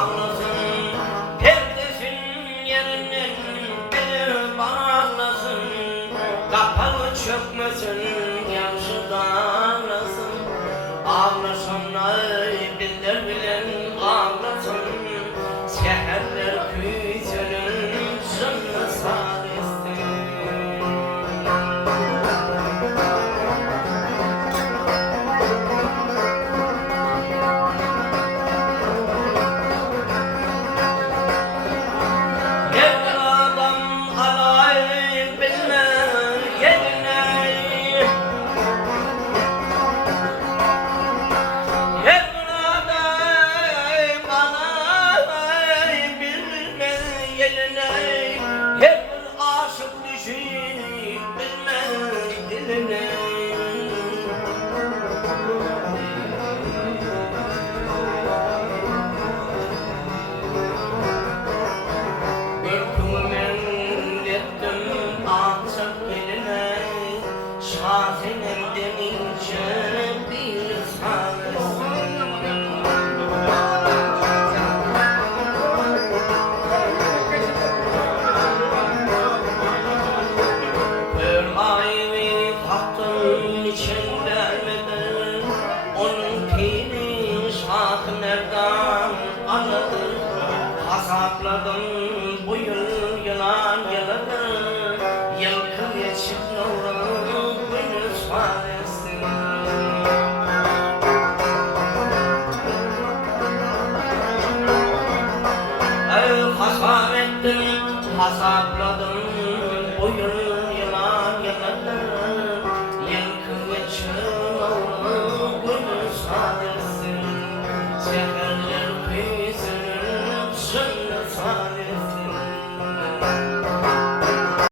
ağlasın, perdesin yerinden beni bağlasın, kapalı çökmesin, yaşı dağlasın, ağlasınlar biller bilen ağlasın, seherler küçülün sınlı sadestin. Hep aşık düşün bilmez diline. Ürkümün ettim alçak eline, şahinem denince bir sarısın. Nereden anladı, hasapladım bu yıl yılan yaladı, yılkı geçip nuru günüz faresin. Hasar ettim, hasapladım